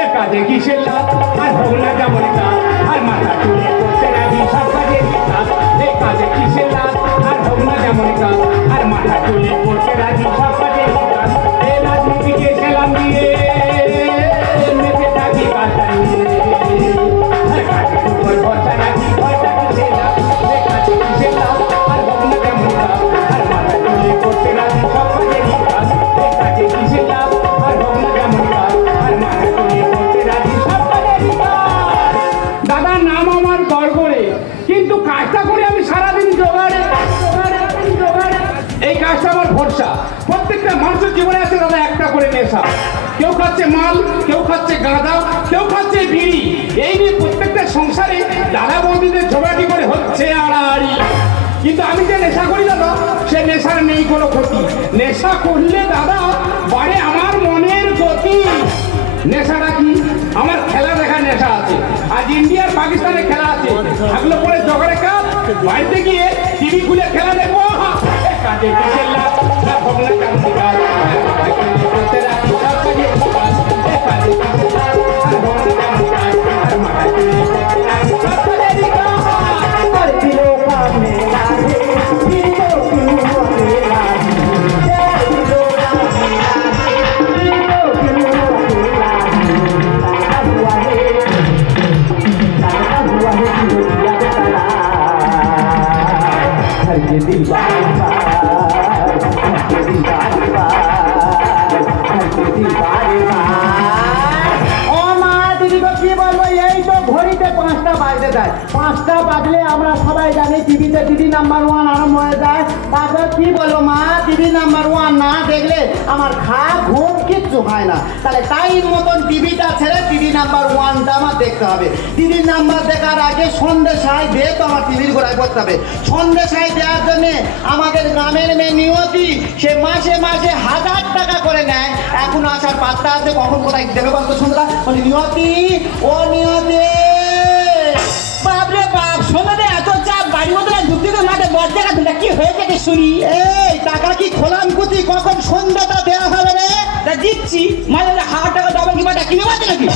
এ কাজে কিসের লাভ আর হোক না যেমন কাজ আর মাথা তুলে করতে রাজি সব কাজে কাজ এ কাজে কিসের লাভ আর হোক না যেমন কাজ আর মাথা তুলে করতে রাজি সব কাজে কাজ এ রাজনীতিকে সেলাম দিয়ে মেতে থাকি কাজটা নিয়ে আর কাজের উপর ভরসা রাখি ভরসা কিসের লাভ এ কাজে কিসের লাভ আর হোক না যেমন কাজ আর মাথা তুলে করতে রাজি সব কাজে কাজ এ কাজে কিসের লাভ আর হোক না যেমন কাজ আর মাথা তুলে করতে রাজি সব কাজে কাজ। দাদা নাম আমার গড়গড়ে কিন্তু কাজটা করে আমি সারাদিন জোগাড়ে এই কাজটা আমার ভরসা। প্রত্যেকটা মানুষের জীবনে আছে দাদা একটা করে নেশা। কেউ খাচ্ছে মাল, কেউ খাচ্ছে গাঁদা, কেউ খাচ্ছে বিড়ি। এই নিয়ে প্রত্যেকটা সংসারে দাদা বৌদিদের ঝগড়াটি করে হচ্ছে আড়াআড়ি। কিন্তু আমি যে নেশা করি দাদা সে নেশার নেই কোনো ক্ষতি। নেশা করলে দাদা বাড়ে আমার মনের গতি। নেশাটা কি? আমার খেলা দেখার নেশা আছে। আজ ইন্ডিয়ার পাকিস্তানের খেলা আছে, থাকলে পরে জগাড়ে কাজ বাড়িতে গিয়ে টিভি খুলে খেলা দেখবো। কাজে কিসের লাভ না হোক না কেমন কাজ করতে রাখি সব কাজে কাজ এ কাজে কিসের লাভ আর হোক না কেমন কাজ আর মাথা তুলে করতে রাখি সব কাজে কাজ আর দিলো কামে লাগে দিলো কিউতে লাগে দিলো কামে লাগে দিলো কিউতে লাগে हुआ है हर ये दिल बार ও মা দিদিকে কি বলবো, এই তো ঘড়িতে 5টা বাজতে যায়। 5টা বাজলে আমরা সবাই জানি টিভিতে দিদি নাম্বার 1 আরম্ভ হয়ে যায়। তারপর কি বলবো মা, দিদি নাম্বার 1 না দেখলে আমার ঘুম কিচ্ছু হয় না। তাহলে টাইম মতন টিভিটা ছেড়ে দিদি নাম্বার 1টা আমার দেখতে হবে। দিদির নাম্বার দেখার আগে সন্দেশায় দিয়ে তো আমার টিভির ঘোরায় করতে হবে। সন্দেশায় দেওয়ার জন্যে আমাদের গ্রামের মেয়ে নিয়তি সে মাসে মাসে 1000 টাকা করে নেয়। এখন আসার পাত্তা আছে, কখন কোথায় দেবে বলতো শুনতে বলি নিয়তি ও নিয়তি। বাপরে বাপ, সন্ধ্যাতে এত চাপ, বাড়ির মতো ঢুকতে তো মাঠে বর দেখা তুলে কি হয়েছে কি শুনি। এই টাকা কি খোলাম কুচি, কখন সন্ধ্যাটা দেওয়া হবে রে? তা দিচ্ছি মাঝে 1000 টাকা ডবল কি বাটা কিনে পাচ্ছে নাকি?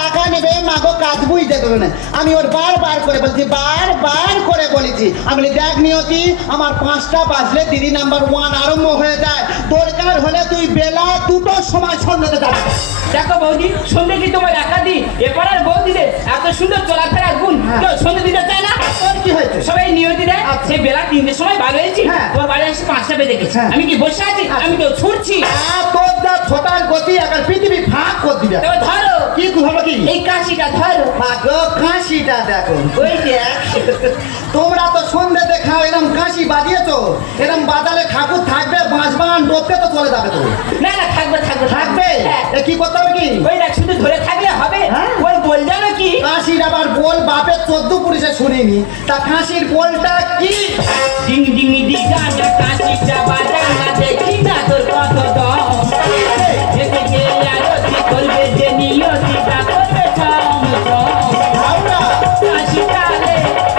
টাকা নেবে মাগো, কাজ বুঝতে দেবে না। আমি ওর বারবার করে বলছি, বারবার করে বলেছি। আমি বলি দেখ নিয়তি, আমার 5টা বাজলে দিদি নাম্বার 1 আরম্ভ হয়ে যায়। দরকার হলে তুই বেলা 2টোর সময় সন্ধ্যাতে যাবে। দেখো বৌদি, সন্ধ্যে কি তোমার একা দি? এরপর আর বৌদিদের এত সুন্দর চলাফেরার গুণ কেউ সন্ধ্যে দিতে চায় না। তোর কি হয়েছে? সবাই নিয়তি দেয়। সেই বেলা 3টের সময় বার হয়েছি, হ্যাঁ। তোমার বাড়ি এসে 5টা বেজে গেছে। আমি কি বসে আছি? আমি তো ছুটছি। তোর যা ছোটার গতি এখন পৃথিবী ফাঁক করে দিবে। তবে ধরো কি হলো কি? এই কাশিটা ধরো। মাগো কাশিটা দেখো, ওই দেখ তোমরা তো সন্ধ্যেতে খাও, এরম কাশি বাজিয়েছো। এরম বাজালে ঠাকুর থাকবে, বাঁশবান ডোবতে তো চলে যাবে তো। না না, থাকবে থাকবে থাকবে? হ্যাঁ। এ কি করতে হবে কি? ওই না, শুধু ধরে থাকলে হবে? হ্যাঁ। ওই বল যাবে কি? কাশির আবার বল বাপের 14 পুরুষে শুনিনি। তা কাশির বলটা কি? ডিং ডিং ডিং গানা কাশিটা বাজানা দেখি না তোর কত দম। এতে গেলে আরতি করবে যে নিয়তিটা করবে চম চম। হাওড়া কাশিটালে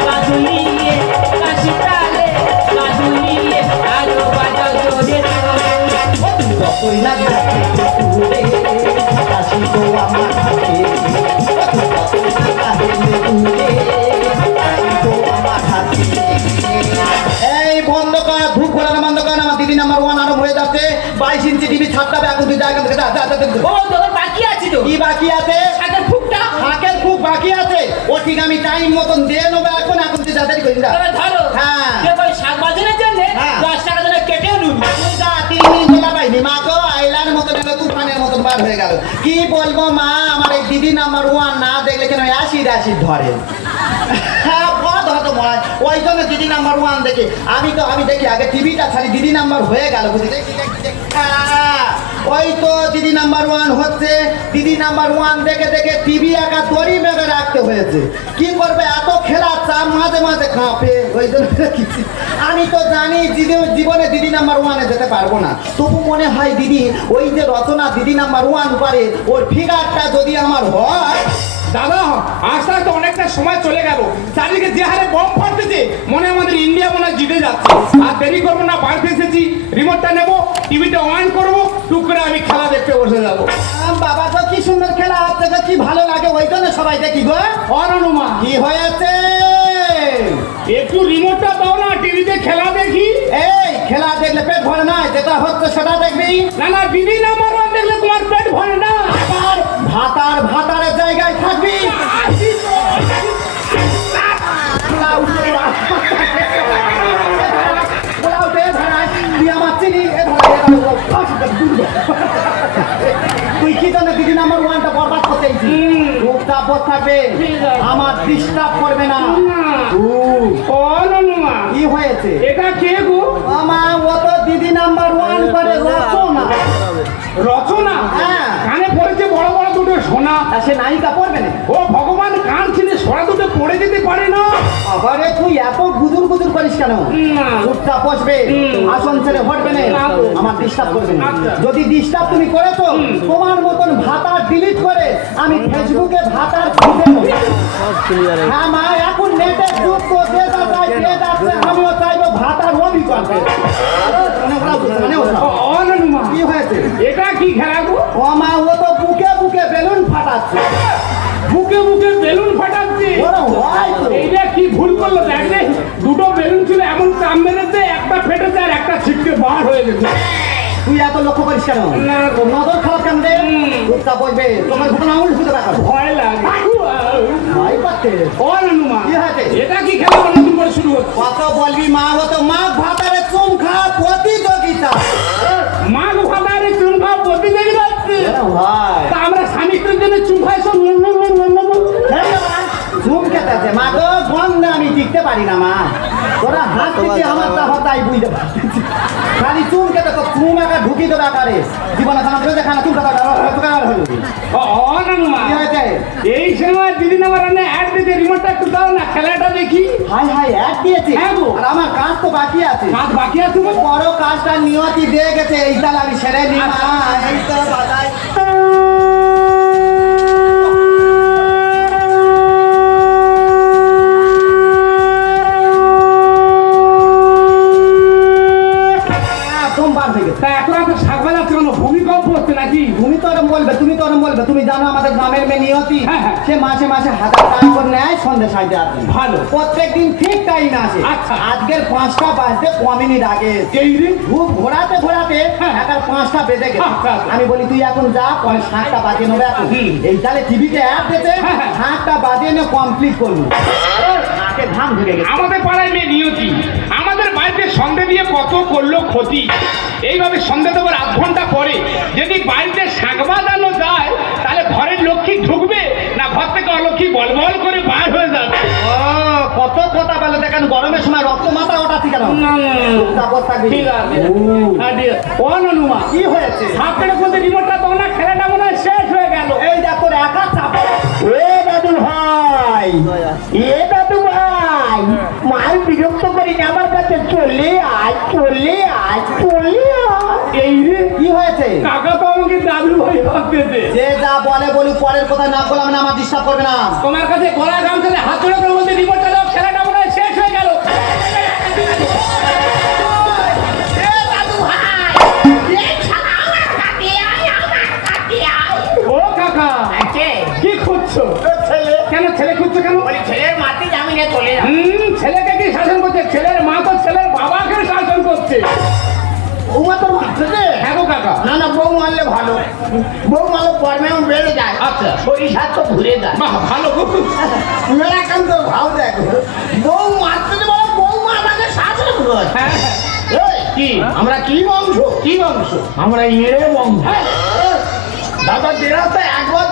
কাজুলিয়ে, কাশিটালে কাজুলিয়ে, আরো বাজাও জোরে জোরে। যতই লাগবে দূরে, কাশি তো আমার হাতে। যতই লাগবে দূরে, কাশি তো আমার হাতে। এই বন্ধ কর, ধূপ ঘোরানো বন্ধ কর। আমার দিদি নাম্বার 1 আরম্ভ হয়ে যাচ্ছে। 22 ইঞ্চি টিভি ছাড়তে হবে এখন। তুই জায়গা থেকে যা। ও তোর বাকি আছে তো? কি বাকি আছে? শাকের ফুকটা ফাঁকের খুব বাকি আছে। ও ঠিক আমি টাইম মতন দিয়ে নেবো এখন। এখন তুই তাড়াতাড়ি করে যা। তবে ধরো হ্যাঁ। কেউ ওই শাক বাজানোর জন্য হ্যাঁ। 10 টাকা জন্য কেটেও নুবি। তুই যা, 3 দিন চলা পাইনি মা গো। আইলার মতন একটা তুফানের মতন বার হয়ে গেল। কি বলবো মা, আমার এই দিদি নাম্বার 1 না দেখলে কেন অ্যাসিড ধরে। হ্যাঁ বড় হতো মনে হয়, ওই জন্য দিদি নাম্বার 1 দেখে আমি দেখি আগে টিভিটা ছাড়ি। দিদি নাম্বার হয়ে গেল বুঝলি। দেখি ওই তো দিদি নাম্বার 1 হচ্ছে। দিদি নাম্বার 1 দেখে দেখে টিভি একা দড়ি মেরে রাখতে হয়েছে। কি করবে, এত খেলার চাপ, মাঝে মাঝে কাঁপে। ওই জন্য রেখেছি। আমি তো জানি জীবনে দিদি নাম্বার 1-এ যেতে পারবো না। তবু মনে হয় দিদি ওই যে রচনা দিদি নাম্বার 1 পারে, ওর ফিগারটা যদি আমার হয়। দাদা আস্তে আস্তে অনেকটা সময় চলে গেল। চারিদিকে যে হারে বম ফাটতেছে, মনে আমাদের ইন্ডিয়া মনে হয় জিতে যাচ্ছে। আর দেরি করবো না, বাড়িতে এসেছি। রিমোটটা নেবো, টিভিটা অন করবো, টুক করে আমি খেলা দেখতে বসে যাবো। বাবা তো কি সুন্দর খেলা হচ্ছে, তো কি ভালো লাগে, ওই জন্য সবাই দেখি গো। অনুমা কি হয়েছে? একটু রিমোটটা দাও না, টিভিতে খেলা দেখি। এই খেলা দেখলে পেট ভরে না, যেটা হচ্ছে সেটা দেখবি। না না, দিদি নাম্বার ওয়ান দেখলে তোমার পেট ভরে না। আবার ভাতারের জায়গায় থাকবি। তুই কি জানে দিদি নাম্বার ওয়ানটা বরবাদ করতে চুপচাপ থাকবে, আমার ডিস্টার্ব করবে না। অনুমা কি হয়েছে? এটা কে গো? আমার ও তো দিদি নাম্বার ওয়ান করে রচনা। রচনা? হ্যাঁ। কানে পড়েছে বড় বড় দুটো সোনা। তা সে নায়িকা পড়বে না? ও ভগবান, কান ছিনে সোনা দুটো পড়ে যেতে পারে না। আবারে তুই এত গুদুর করিস কেন? না। চুপচাপ বসবে, আসন ছেড়ে হটবে না, না গো। আমার ডিস্টার্ব করবে না। আচ্ছা। যদি ডিস্টার্ব তুমি করেছো, তোমার মতন ভাতা ডিলিট করে আমি ফেসবুকে ভাতার খুঁজে নেব। হ্যাঁ মা, এখন নেটের যুগ, তো যে যা চাই পেয়ে যাচ্ছে, আমিও চাইবো ভাতার অবি করবে। অনুমা কি হয়েছে? এটা কি খেলা গো? ও মা, ও তো বুকে বেলুন ফাটাচ্ছে। বুকে বুকে বেলুন ফাটাচ্ছে। ওরা হয় তো। এইটা কি ভুল করলো দেখলে? দুটো বেলুন ছিল, এমন চাপ মেরেছে, একটা ফেটেছে আর একটা ছিটকে বার হয়ে গেছে। তুই এত লক্ষ্য করিস কেন? না। তোর নজর খারাপ কেন রে? চুপচাপ বসবে, তোমার ঘটনা উল্টো হতে পারে। ভয় লাগে। ভয় পাচ্ছে? অনুমা কি হয়েছে? এটা কি খেলা নতুন করে শুরু হচ্ছে? কত বলবি মা, ও তো মাঘ ভাতারে চুম খাওয়া প্রতিযোগিতা। মাঘ ভাতারে চুন খাওয়া প্রতিযোগিতা হচ্ছে। ভাই তা আমরা স্বামী স্ত্রীর জন্য চুন খাই সব। চুম খেতেছে মা গো, গন্ধে আমি টিকতে পারি না মা। তোরা হাসতেছি, আমার তা হতাই বুঝতে পারছিস। খালি চুম খেতে তো চুম একা ঢুকি দেবে আকারে। জীবনে খানা করে খানা চুম খেতে হলো। অনুমা কি হয়েছে? এই সময় দিদি নাম্বার রান্না অ্যাড দিতে রিমোটটা একটু দাও না, খেলাটা দেখি। হাই হাই এক দিয়েছি। হ্যাঁ গো। আর আমার কাজ তো বাকি আছে। কাজ বাকি আছে গো? বড় কাজটা নিয়তি দিয়ে গেছে, এইটা আমি সেরে নি মা। এই তো বাজাই। তা এখন তো শাকবা যাচ্ছে কেন? ভূমিকম্প হচ্ছে নাকি? তুমি তো ওরম বলবে, তুমি জানো আমাদের গ্রামের মেয়ে নিয়তি, হ্যাঁ, হ্যাঁ। সে মাসে 1000 টাকা করে নেয়, সন্ধ্যে 7:30। ভালো। প্রত্যেকদিন ঠিক টাইম আসে। আচ্ছা। আজকের 5টা বাজতে 5 মিনিট আগে। এই রে খুব ঘোরাতে হ্যাঁ। এখন 5টা বেজে গেছে। আচ্ছা, আচ্ছা। আমি বলি তুই এখন যা, পরে 7টা বাজে নেবে এখন। এই তাহলে টিভিতে অ্যাপ দিতে হ্যাঁ, হ্যাঁ। 7টা বাজে নিয়ে কমপ্লিট করবো। নাকে ঘাম ঢুকে গেছে। আমাদের পাড়ায় মেয়ে নিয়তি আমাদের বাড়িতে সন্ধে দিয়ে কত করলো ক্ষতি। এইভাবে সন্ধে দেবার আধ ঘন্টা পরে যদি বাড়িতে শাক বাজানো যায়, তাহলে ঘরের লক্ষ্মী ঢুকবে না ঘর থেকে অলক্ষ্মী বলবল করে বার হয়ে যাবে। ও, কত কথা বলে দেখেন, গরমের সময় রক্ত মাথা ওঠাচ্ছি কেন? তারপর থাকবি। ঠিক আছে। হ্যাঁ, ঠিক আছে। অনুমা কি হয়েছে? সাপের মধ্যে রিমোটটা তো না, খেলাটা মনে হয় শেষ হয়ে গেল। এই দেখো একা চাপ। দাদু ভাই, মাল বিরক্ত করি না, আমার কাছে চলে আয়। এই রে কি হয়েছে? কাকা তো আমাকে দাদু ভাই ভাবতেছে। যে যা বলে বলুক, পরের কথা না বললাম না, আমার ডিস্টার্ব করবে না। তোমার কাছে গলা গামছালে হাত ধরে করে বলতে রিমোটটা দাও, খেলাটা মনে হয় শেষ হয়ে গেল। ও কাকা, কি খুঁজছো? কেন ছেলে খুঁজছো কেন? ছেলের মাটি জামিনে চলে যাবে। ছেলেকে কি শাসন করছে? ছেলের মা তো ছেলের বাবাকে শাসন করছে। বৌমা তোর মারছে? হ্যাঁ গো কাকা। না না, বউ মারলে ভালো, বউ মারলে কর্মেও বেড়ে যায়। আচ্ছা। শরীর হাত তো ঘুরে যায়। বাহ, ভালো খুব। মেলাকান্ত ভাব দেখো, বউ মারতে বলো, বউ মারাকে শাসন করে। হ্যাঁ এই, কি আমরা কি বংশ? কি বংশ? আমরা ইংরেজ বংশ। দাদা দেরাতে একবার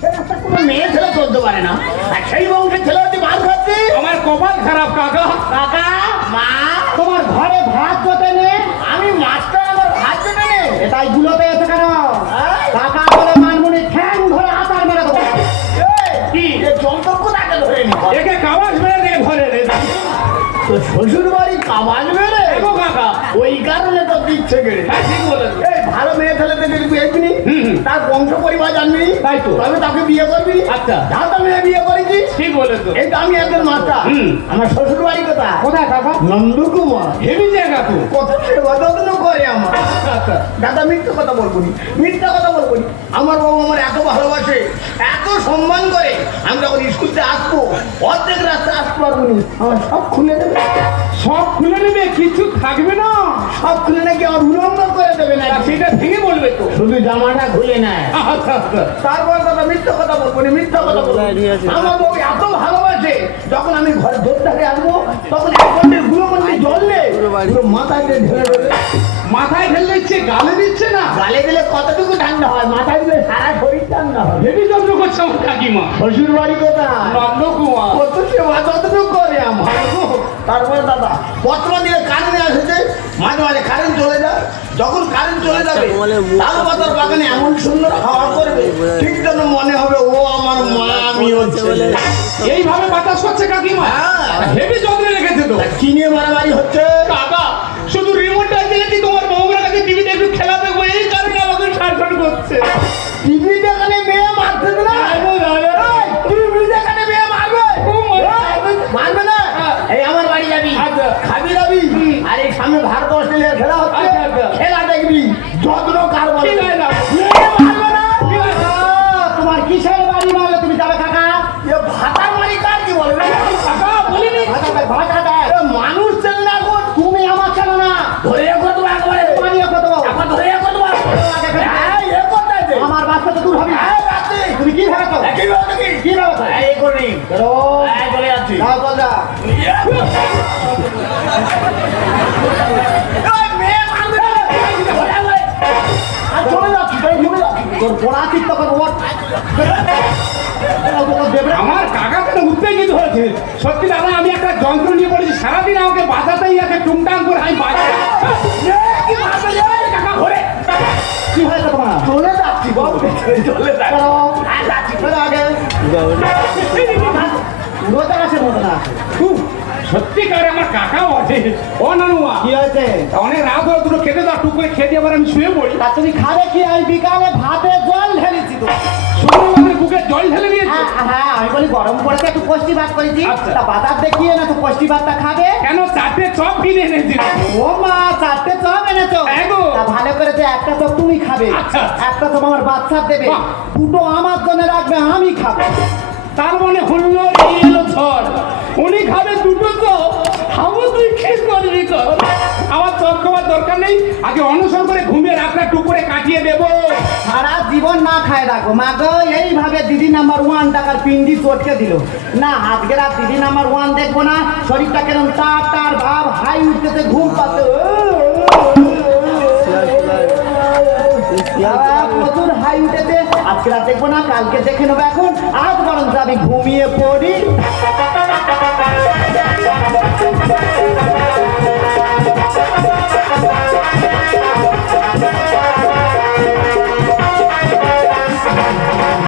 ছেলে কোনো মেয়ে ছেলে চলতে পারে না, আর সেই বংশের ছেলে হচ্ছে মার খাচ্ছে। আমার কপাল খারাপ কাকা। কাকা, মা, তোমার ঘরে ভাত জোটে নে, আমি মাস্টার, আমার ভাত জেনে নে। এটাই গুলো পেয়েছে কেন? কাকা বলে মানমুনি ঠ্যাং ধরে আতার মেরে দেবো। কি যন্ত্রকে তাকে ধরে নি? একে কাবাস মেরে দিয়ে ধরে রে। তো শ্বশুর বাড়ি কামাল মেরে দেখো কাকা ওই কারণে তো দিচ্ছে গেড়ে। হ্যাঁ ঠিক বলেছো এই ভালো মেয়ে ছেলে দেখে দেখবি তার বংশ পরিবার জানবি, তাই তো। তবে তাকে বিয়ে করবি। আচ্ছা। যাতা মেয়ে বিয়ে করেছিস, ঠিক বলেছো এই তো আমি একজন মাস্টার। আমার শ্বশুর বাড়ি কোথায়? কোথায় কাকা নন্দকুমার। হেভি জায়গা তো কত সেবা যত্ন করে আমার। আচ্ছা দাদা মিথ্যা কথা বলবো নি, মিথ্যা কথা বলবো নি। আমার বাবা আমার এত ভালোবাসে, এত সম্মান করে, আমি যখন স্কুলতে আসবো অর্ধেক রাস্তা আসতে পারবো নি, আমার সব খুলে দেবে। সব খুলে নেবে কিছু থাকবে না সব খুলে নাকি আমার উলঙ্গ করে দেবে না, তা সেটা ভেঙে বলবে তো শুধু জামাটা খুলে নেয়। আচ্ছা আচ্ছা তারপর দাদা মিথ্যা কথা বলবো নি, মিথ্যা কথা বলবো নি। আমার বউ এত ভালোবাসে, যখন আমি ঘরে দোরটাকে আসবো তখন এক ঘন্টের গুঁড়ো জল নেই, পুরো মাথায় দিয়ে ঢেলে দেবে। মাথায় ঢেলে দিচ্ছে গালে দিচ্ছে না গালে দিলে কতটুকু ঠান্ডা হয়, মাথায় দিলে সারা শরীর ঠান্ডা হয়। হেভি যত্ন করছে আমার কাকিমা শ্বশুর বাড়ি কোথায়? নন্দকুমার কত সেবা যত্ন করে আমার। তারপরে দাদা পত্র দিয়ে কারেন্ট আসেছে, মাঝে মাঝে কারেন্ট চলে যায়, যখন কারেন্ট চলে যাবে তাল পাতার বাগানে এমন সুন্দর হাওয়া করবে, ঠিক যেন মনে হবে ও আমার মা, আমি ওর ছেলে। এইভাবে বাতাস করছে কাকিমা হ্যাঁ। হেভি যত্নে রেখেছে তো কি নিয়ে মারামারি হচ্ছে? কাকা শুধু রিমোটটা দিয়েছি তোমার বউরা কাছে টিভিতে একটু খেলা দেখবো এই কারণে আমাকে সার্জন করছে টিভি দেখানে মেয়ে মারতে না, টিভি দেখানে মেয়ে মারবে, মারবে না। এই আমার বাড়ি যাবি, আচ্ছা। খাবি যাবি, আর এই সামনে ভারত অস্ট্রেলিয়ার খেলা হচ্ছে, আচ্ছা, আচ্ছা। খেলা দেখবি, যত্ন কার বলে। ঠিক আছে না। মেয়ে মারবে না। তোমার কিসের বাড়ি মারলে তুমি যাবে কাকা? এ ভাতার বাড়ি কার কি বলবে? কাকা বলিনি ভাতা মানুষ চেন না গো, তুমি আমার চেন না। ধরে রেখো তো একবারে, পানি রেখো তো এখন, ধরে রেখো তো আমার বাচ্চা তো দূর হবে। তুমি কি ভেবেছো? কি ভেবেছো? এই করি চলে যাচ্ছি, যাও চল যা। আর চলে যাচ্ছি, চলে যাচ্ছি। তোর পড়া চিত্ত করবো আমার কাকা কেন উত্তেজিত হয়েছে সত্যি দাদা আমি একটা যন্ত্র নিয়ে পড়েছি সারাদিন আমাকে বাজাতেই আছে টুংটাং করে আমি বাজাই কাকা ঘরে কি হয়েছে তোমার? চলে যাচ্ছি বাবু, চলে যাচ্ছি আগে রোজা আসে মতো না। সত্যিকারে আমার কাকাও আছে ও নানুয়া কি হয়েছে? অনেক রাত হয়ে দুটো খেতে দাও টুক করে খেতে আবার আমি শুয়ে পড়ি তা তুমি খাবে কি? আমি বিকালে ভাতে জল ঢেলেছি তো। শুনে আমাদের বুকে জল ঢেলে দিয়েছে হ্যাঁ আমি বলি গরম পড়েছে, একটু পুষ্টি ভাত করেছি। আচ্ছা। তা বাজার দেখিয়ে না তো পুষ্টি ভাতটা খাবে। কেন চারটে চপ কিনে এনেছি ও মা, 4টে চপ এনেছো? হ্যাঁ গো। তা ভালো করেছে, একটা চপ তুমি খাবে, আচ্ছা। একটা চপ আমার বাচ্চার দেবে, বাহ। দুটো আমার জন্য রাখবে, আমি খাবো। তার মানে হলো এই এলো ঝড় উনি খাবে দুটো চপ খাবো তুই কি করবি কর আমার চপ খাওয়ার দরকার নেই আগে অনশন করে ঘুমিয়ে রাতটা টুক করে কাটিয়ে দেবো সারা জীবন না খায় রাখো মা গো। এইভাবে দিদি নাম্বার 1 টাকার পিন্ডি চটকে দিল না। আজকে রাত দিদি নাম্বার 1 দেখবো না, শরীরটা কেরম টার টার ভাব, হাই উঠতেছে, ঘুম পাচ্ছে, প্রচুর হাই উঠেছে। আজকে রাত দেখবো না, কালকে দেখে নেবো। এখন আজ বরঞ্চ আমি ঘুমিয়ে পড়ি।